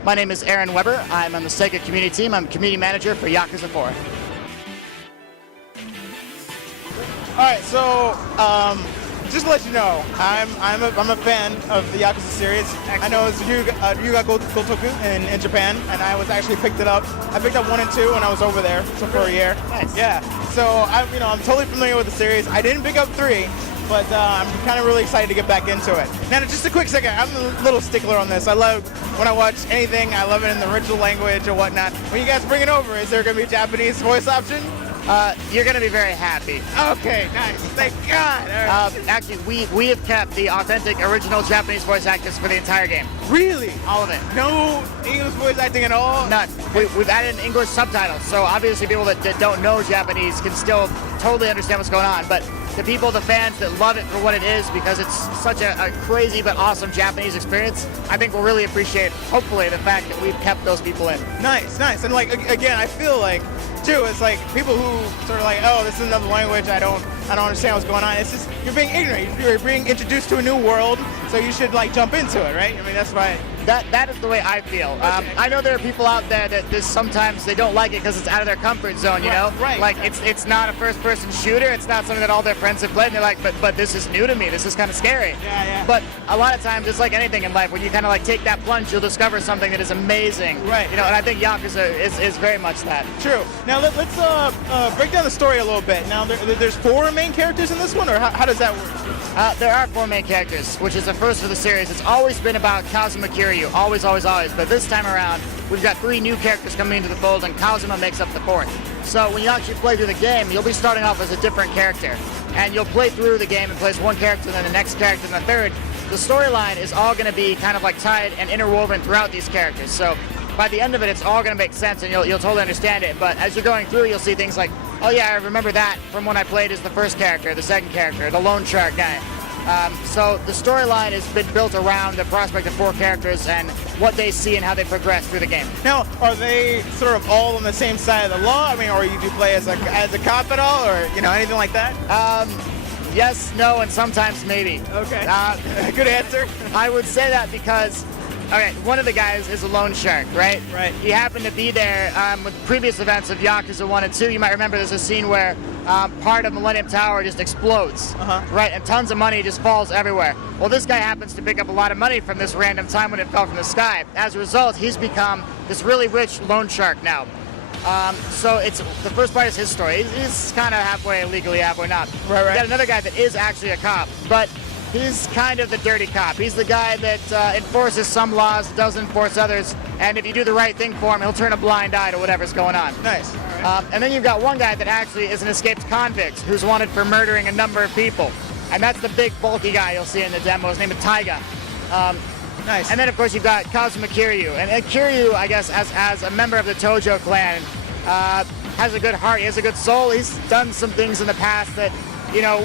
My name is Aaron Weber. I'm on the Sega community team. I'm community manager for Yakuza 4. All right, so just to let you know, I'm a fan of the Yakuza series. Excellent. I know it's Ryu Ga Gotoku in Japan, and I actually picked it up. I picked up 1 and 2 when I was over there, so for a year. Nice. Yeah. So I'm totally familiar with the series. I didn't pick up 3, but I'm kind of really excited to get back into it. Now, just a quick second, I'm a little stickler on this. I love when I watch anything. I love it in the original language or whatnot. When you guys bring it over, is there going to be a Japanese voice option? You're going to be very happy. Okay, nice. Thank God. All right. Actually, we have kept the authentic original Japanese voice actors for the entire game. Really? All of it. No English voice acting at all? None. We've added in English subtitles, so obviously people that don't know Japanese can still totally understand what's going on. But the people, the fans that love it for what it is, because it's such a crazy but awesome Japanese experience, I think will really appreciate, hopefully, the fact that we've kept those people in. Nice, nice. And like, again, I feel like, too, it's like people who sort of like, oh, this is another language, I don't understand what's going on. It's just, you're being ignorant. You're being introduced to a new world, so you should like jump into it, right? I mean, that's why. That is the way I feel. Okay. I know there are people out there that sometimes they don't like it because it's out of their comfort zone, you know? Right. Like, it's not a first-person shooter. It's not something that all their friends have played, and they're like, but this is new to me. This is kind of scary. Yeah. But a lot of times, it's like anything in life. When you kind of like take that plunge, you'll discover something that is amazing. Right. You know, and I think Yakuza is very much that. True. Now let's break down the story a little bit. Now there's 4 main characters in this one, or how does that work? There are 4 main characters, which is the first for the series. It's always been about Kazuma Kiryu, always. But this time around, we've got 3 new characters coming into the fold, and Kazuma makes up the 4th. So when you actually play through the game, you'll be starting off as a different character, and you'll play through the game and play as one character, and then the next character, and the third. The storyline is all going to be kind of like tied and interwoven throughout these characters. So by the end of it, it's all going to make sense, and you'll totally understand it. But as you're going through, you'll see things like, oh yeah, I remember that from when I played as the first character, the second character, the loan shark guy. So the storyline has been built around the prospect of 4 characters and what they see and how they progress through the game. Now, are they sort of all on the same side of the law? I mean, or you do play as a cop at all, or anything like that? Yes, no, and sometimes maybe. Okay. Good answer. I would say that because, okay, one of the guys is a loan shark, right? Right. He happened to be there with previous events of Yakuza 1 and 2. You might remember there's a scene where part of Millennium Tower just explodes, right? And tons of money just falls everywhere. Well, this guy happens to pick up a lot of money from this random time when it fell from the sky. As a result, he's become this really rich loan shark now. So it's the first part is his story. He's kind of halfway legally, halfway not. Right. We got another guy that is actually a cop, but he's kind of the dirty cop. He's the guy that enforces some laws, doesn't enforce others, and if you do the right thing for him, he'll turn a blind eye to whatever's going on. Nice. All right. And then you've got one guy that actually is an escaped convict who's wanted for murdering a number of people. And that's the big, bulky guy you'll see in the demo. His name is Taiga. Nice. And then, of course, you've got Kazuma Kiryu. And Kiryu, I guess, as a member of the Tojo clan, has a good heart. He has a good soul. He's done some things in the past that,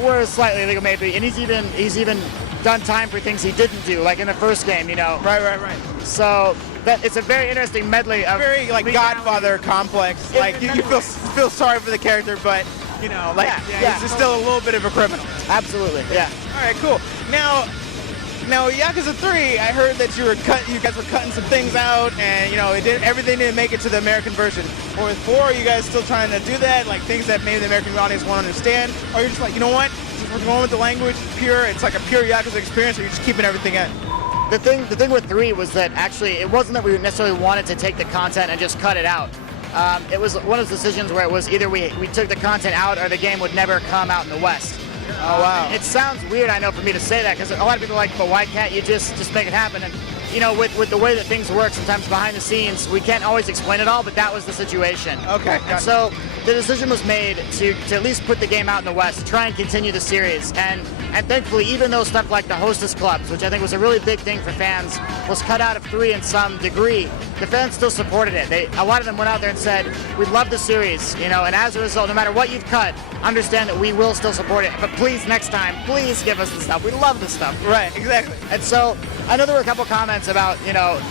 were slightly illegal maybe. And he's even done time for things he didn't do, like in the first game, Right. So it's a very interesting medley of... Very, like, Godfather complex. Like, you feel sorry for the character, but, he's just still a little bit of a criminal. Absolutely, yeah. All right, cool. Now, Yakuza 3, I heard that you guys were cutting some things out, and everything didn't make it to the American version. Or with 4, are you guys still trying to do that, like things that maybe the American audience won't understand? Or you're just like, you know what? We're going with the language, it's like a pure Yakuza experience, or you're just keeping everything in? The thing with 3 was that actually it wasn't that we necessarily wanted to take the content and just cut it out. It was one of those decisions where it was either we took the content out or the game would never come out in the West. Oh, wow. It sounds weird, I know, for me to say that, because a lot of people are like, but why can't you just make it happen? And, with the way that things work, sometimes behind the scenes, we can't always explain it all, but that was the situation. Okay. And so the decision was made to at least put the game out in the West, try and continue the series. And thankfully, even though stuff like the hostess clubs, which I think was a really big thing for fans, was cut out of 3 in some degree, the fans still supported it. A lot of them went out there and said, we love the series, and as a result, no matter what you've cut, understand that we will still support it. But please, next time, please give us the stuff. We love the stuff. Right, exactly. And so I know there were a couple comments about,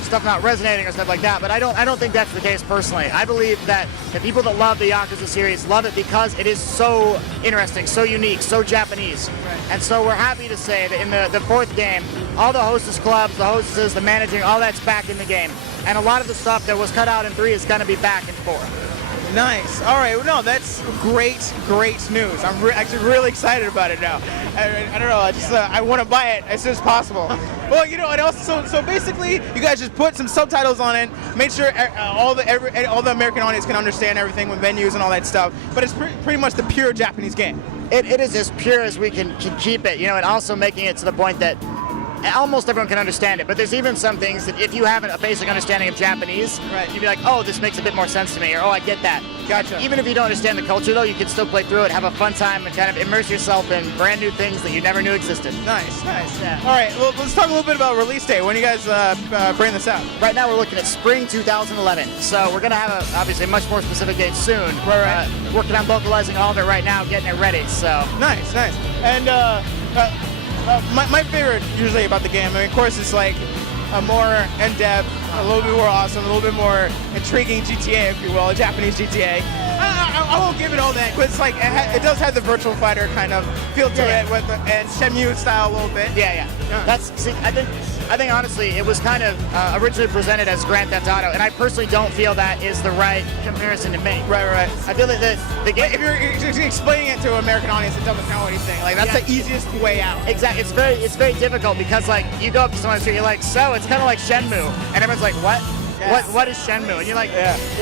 stuff not resonating or stuff like that, but I don't think that's the case personally. I believe that the people that love the Yakuza series love it because it is so interesting, so unique, so Japanese. Right. And so we're happy to say that in the 4th game, all the hostess clubs, the hostesses, the managing, all that's back in the game. And a lot of the stuff that was cut out in 3 is going to be back in 4. Nice. All right. Well, no, that's great news. I'm actually really excited about it now. I don't know. I want to buy it as soon as possible. Well, you know, and also, so basically, you guys just put some subtitles on it, made sure all the American audience can understand everything with menus and all that stuff. But it's pretty much the pure Japanese game. It is as pure as we can keep it, you know, and also making it to the point that almost everyone can understand it, but there's even some things that if you have a basic understanding of Japanese, right, you'd be like, oh, this makes a bit more sense to me, or oh, I get that. Gotcha. Even if you don't understand the culture, though, you can still play through it, have a fun time, and kind of immerse yourself in brand new things that you never knew existed. Nice. Yeah. All right, well, let's talk a little bit about release date. When you guys bring this out? Right now, we're looking at spring 2011, so we're going to have obviously a much more specific date soon. Right. Working on localizing all of it right now, getting it ready, so. Nice. And my favorite usually about the game, I mean, of course, it's like a more in-depth, a little bit more awesome, a little bit more intriguing GTA, if you will, a Japanese GTA. I won't give it all that, but it's like it does have the Virtual Fighter kind of feel to it, with and Shenmue style a little bit. Yeah. I think honestly, it was kind of originally presented as Grand Theft Auto, and I personally don't feel that is the right comparison to make. Right. I feel that the game. If you're explaining it to an American audience that doesn't know anything, like that's the easiest way out. Exactly. It's very difficult because like you go up to someone and you're like, so it's kind of like Shenmue, and everyone's like, what? Yes. What is Shenmue? And you're like,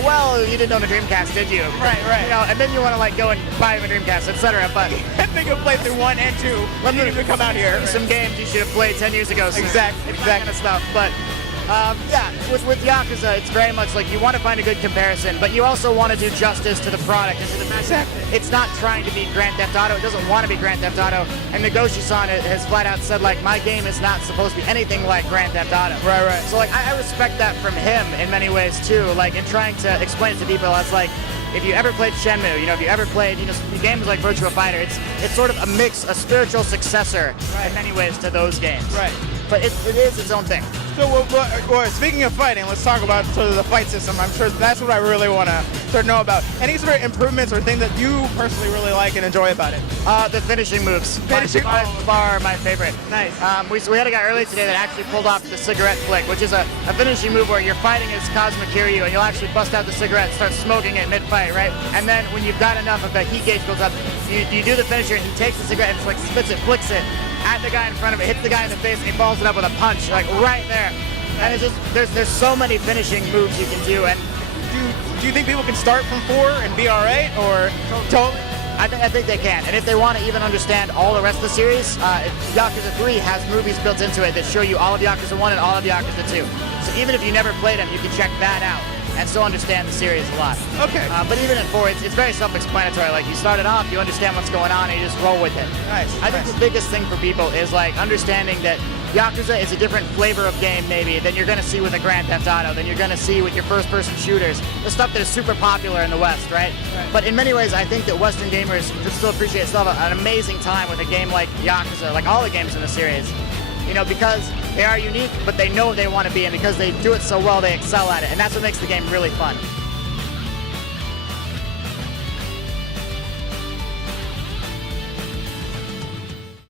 well, you didn't own a Dreamcast, did you? Right. You know, and then you want to like go and buy a Dreamcast, etc. But I think of playthrough 1 and 2. Let me even come out here. Some games you should have played 10 years ago. Exactly. That kind of stuff. But with Yakuza, it's very much like you want to find a good comparison, but you also want to do justice to the product and to the message. Exactly. It's not trying to be Grand Theft Auto. It doesn't want to be Grand Theft Auto. And Nagoshi-san has flat out said, like, my game is not supposed to be anything like Grand Theft Auto. Right. So, like, I respect that from him in many ways, too. Like, in trying to explain it to people, as like, if you ever played Shenmue, you know, if you ever played, you know, games like Virtua Fighter, it's sort of a mix, a spiritual successor in many ways to those games. Right. But it is its own thing. So, well, speaking of fighting, let's talk about sort of the fight system. I'm sure that's what I really want to sort of know about. Any sort of improvements or things that you personally really like and enjoy about it? The finishing moves. By far my favorite. Nice. We had a guy earlier today that actually pulled off the cigarette flick, which is a finishing move where you're fighting as Kazuma Kiryu, and you'll actually bust out the cigarette and start smoking it mid-fight, right? And then when you've got enough of the heat gauge builds up, you do the finisher, and he takes the cigarette and just like spits it, flicks it at the guy in front of it, hits the guy in the face, and he follows it up with a punch, like right there. And it's just, there's so many finishing moves you can do. And do you think people can start from 4 and be all right, or totally? I think they can. And if they want to even understand all the rest of the series, Yakuza 3 has movies built into it that show you all of Yakuza 1 and all of Yakuza 2. So even if you never played them, you can check that out and still understand the series a lot. Okay. But even in 4, it's very self-explanatory. Like, you start it off, you understand what's going on, and you just roll with it. Nice. I think the biggest thing for people is, like, understanding that Yakuza is a different flavor of game, maybe, than you're going to see with a Grand Theft Auto, than you're going to see with your first-person shooters, the stuff that is super popular in the West, right? But in many ways, I think that Western gamers could still appreciate, still have an amazing time with a game like Yakuza, like all the games in the series. You know, because they are unique, but they know what they want to be, and because they do it so well, they excel at it, and that's what makes the game really fun.